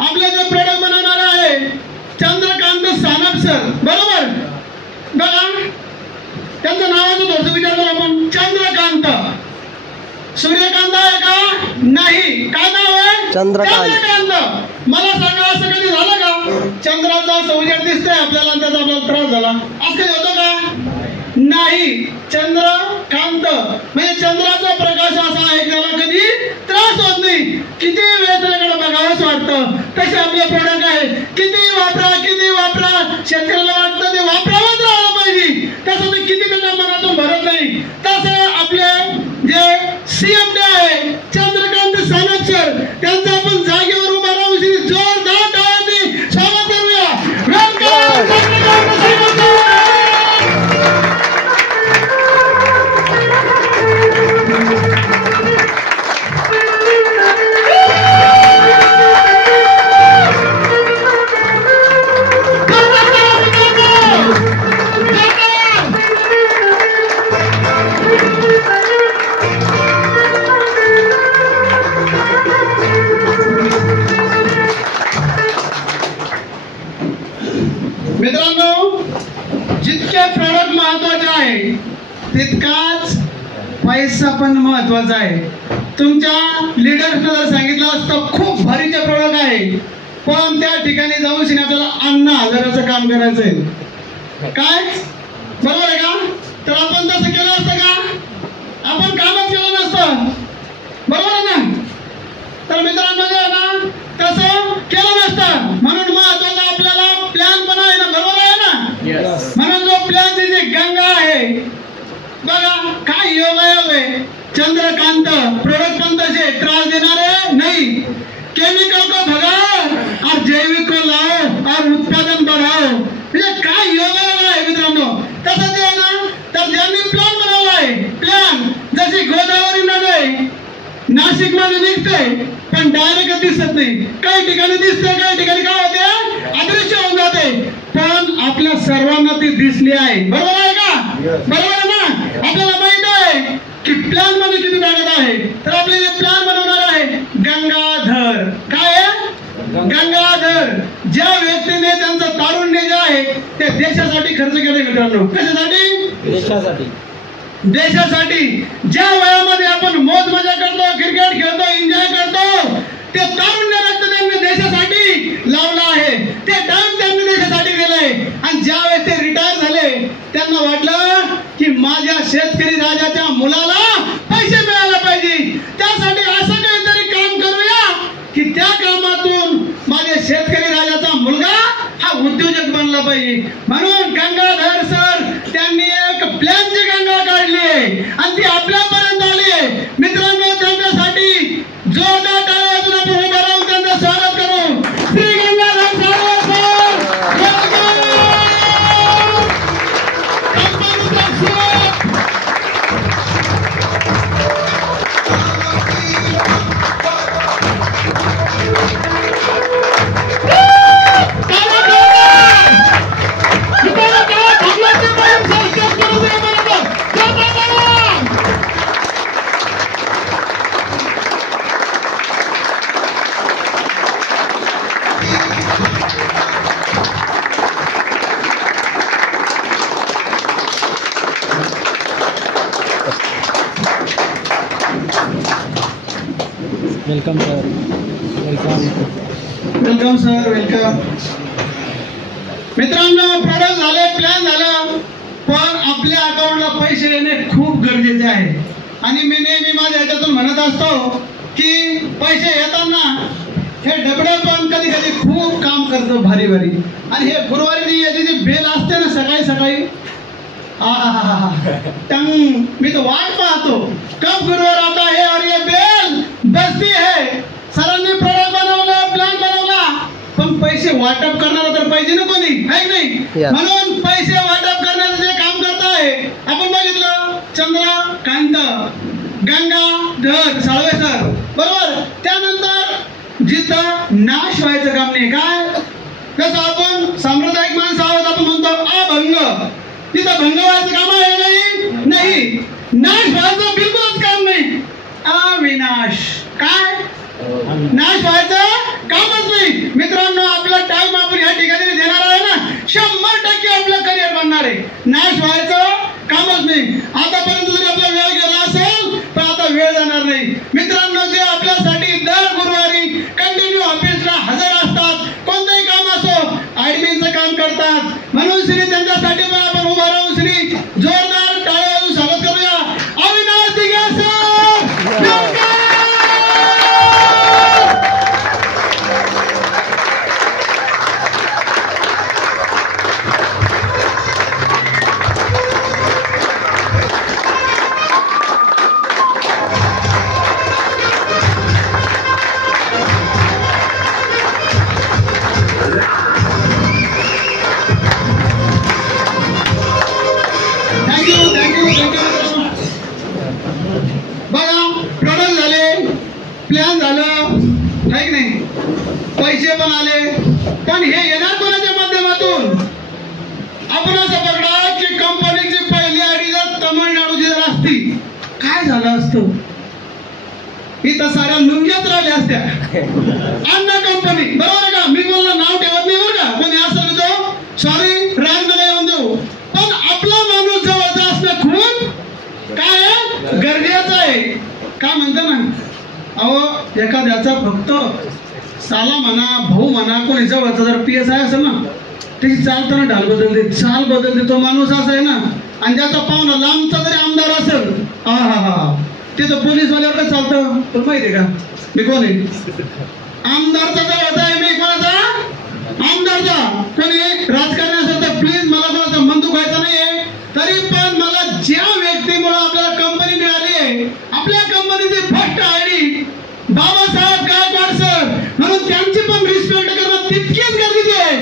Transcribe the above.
आपले जे प्रोडक्ट बनवणार आहे चंद्रकांत सानप सर, बरोबर? बघा त्यांचं नावाचं थोडंसं विचार करू आपण. चंद्रकांत, सूर्यकांत आहे का? नाही. काय नाव आहे? चंद्रकांत. मला सांगा असं कधी झालं का चंद्राचा असं उजेड दिसतंय आपल्याला आणि त्याचा आपल्याला त्रास झाला? असं कधी होतं का? नाही. चंद्रकांत म्हणजे चंद्राचा प्रकाश असा आहे ज्याला कधी त्रास होत नाही. किती वेळ त्याच्याकडे बघावंच वाटतं. तसे आपले प्रोडक्ट आहे, किती वापरा शेतकऱ्याला वाटतं ते वापरावंच राहिलं पाहिजे. तसं ते किती त्याच्या मनातून भरत नाही. तसे आपले जे CMD आहे चंद्रकांत सानप सर, त्यांचं आपण जागेवर उभा राहून जोरदार टाळ्यांनी स्वागत करूया. Welcome Chandrakant Sanap sir. मित्रांनो, जितके प्रोडक्ट महत्वाचे आहे तितकाच पैसा पण महत्वाचा आहे. तुमच्या लीडर्सने जर सांगितलं असतं खूप भारीचे प्रोडक्ट आहे पण त्या ठिकाणी जाऊन आपल्याला 50,000चं काम करायचंय, काय बरोबर आहे का? तर आपण तसं केलं असतं का? आपण कामच केलं नसतं, बरोबर आहे ना? तर मित्रांनो जे आहे ना तसं केलं नसतं. म्हणून महत्वाचं आपल्याला प्लॅन पण आहे ना, बरोबर आहे ना? म्हणून जो प्लॅनची जी गंगा आहे बघा काय योगायोग आहे. चंद्रकांत प्रोडक्ट पण तसे त्रास देणारे नाही. केमिकल को भगाओ और जैविक को लाओ और उत्पादन बढ़ाओ. म्हणजे काय योगायोग आहे मित्रांनो. तसं ते आहे ना, तर ज्यांनी प्लॅन बनवला आहे, प्लॅन जशी गोदावरी नदी नाशिक मध्ये निघते पण डायरेक्ट दिसत नाही. काही ठिकाणी दिसते, काही ठिकाणी काय होते अदृश्य होऊन जाते. पण आपल्या सर्वांना ती दिसली आहे, बरोबर आहे का? बरोबर आहे ना? आपल्याला माहित आहे की प्लॅन मध्ये किती ताकद आहे. तर आपले जे प्लॅन बनवणार आहे गंगाधर, काय आहे गंगाधर, ज्या व्यक्तीने त्यांचं तारुण्य जे आहे ते देशासाठी खर्च केले मित्रांनो. कशासाठी? देशासाठी. ज्या वयामध्ये आपण मौज मजा करतो, क्रिकेट खेळतो, एन्जॉय करतो, ते तारुण्य रक्त त्यांनी देशासाठी लावलं आहे. ते टाइम त्यांनी देशासाठी दिलंय. आणि ज्या वेळेस ते रिटायर झाले त्यांना वाटलं की माझ्या शेतकरी राजाच्या मुलाला पैसे मिळायला पाहिजे, त्यासाठी असं काहीतरी काम करूया की त्या कामातून माझ्या शेतकरी राजाचा मुलगा हा उद्योजक बनला पाहिजे. म्हणून गंगाधर सर त्यांनी एक प्लॅनची गंगा काढली आहे आणि ती आपल्यापर्यंत आली आहे. मित्रांनो, त्यांच्यासाठी जोरदार टाळ्या वाजवून आपण उभं राहून त्यांचं स्वागत करू. Shri Gangadhar Sanap sir, welcome sir. Welcome sir, welcome. मित्रांनो, प्रोडक्ट झाले, प्लॅन झालं, पण आपल्या अकाउंटला पैसे येणे खूप गरजेचे आहे. आणि मी नेहमी माझ्या ह्याच्यातून म्हणत असतो की पैसे येताना हे डबडे पण कधी कधी खूप काम करतो भारी भारी. आणि हे गुरुवारी याची जी बेल असते ना सकाळी सकाळी, मी तो वाट पाहतो कब गुरुवार आता है और ये बेल बजती है. सरांनी प्रोडक्ट बनवला, प्लॅन बनवला, पण पैसे वाटप करणारा तर पाहिजे ना कोणी, आहे नाही? म्हणून पैसे वाटप करण्याचं जे काम करताय आपण बघितलं चंद्रकांत गंगाधर साळवे सर, बरोबर. त्यानंतर जिथं नाश व्हायचं काम नाही, काय कसं आपण सांप्रदायिक माणसं आहोत, आपण म्हणतो अभंग, तिथं भंग व्हायचं काम आहे नाही, नाश व्हायचं बिलकुलच काम नाही. अविनाश, काय नाश व्हायचं कामच नाही. व्हायचं कामच नाही. आतापर्यंत जरी आपला वेळ गेला असेल पण आता वेळ जाणार नाही. मित्रांनो, जे आपल्यासाठी दर गुरुवारी कंटिन्यू ऑफिसला हजर असतात, कोणतंही काम असो ऍडमिनचं काम करतात, म्हणून श्री त्यांच्यासाठी पण आपण उभा राहून श्री जोरदार टाळ्या वाजवून स्वागत करूया. अविनाश दिघे सर, प्लॅन झालं आहे की नाही, पैसे पण आले, पण हे येणार कोणाच्या माध्यमातून? आपण असं बघा की कंपनीची पहिली आयडी जर तमिळनाडूची जर असती काय झालं असतं? इथं साऱ्या लुंग्यात राहिल्या असत्या. अण्णा कंपनी, बरोबर आहे का? मी बोलला नाव ठेवत नाही बरं का, कोणी असं तो सॉरी राग नका येऊन देऊ, पण आपला माणूस जवळचा असणं खूप काय आहे गरजेचं आहे. का म्हणतो ना, अहो एखाद्याचा फक्त साला म्हणा भाऊ म्हणा कोणी जवळचा जर PSI असेल ना, त्याची चालताना ढाल बदलते, चाल बदलते. तो माणूस असा आहे ना, आणि ज्याचा पाहुणा लांबचा जरी आमदार असेल, हा हा हा तिथं पोलीसवाल्याकडे चालतं. पण माहिती आहे का मी कोण आहे? आमदारचा जवळचा आहे मी. कोणाचा? आमदारचा. कोणी राजकारणी असेल तर प्लीज मला कोणाचा मन दुखायचं नाहीये, तरी पण मला ज्या व्यक्तीमुळे आपल्याला कंपनी मिळाली आहे, आपल्या कंपनीची first ID Babasaheb Gaikwad sir, म्हणून त्यांची पण रिस्पेक्ट करणं तितकीच गरजेची आहे.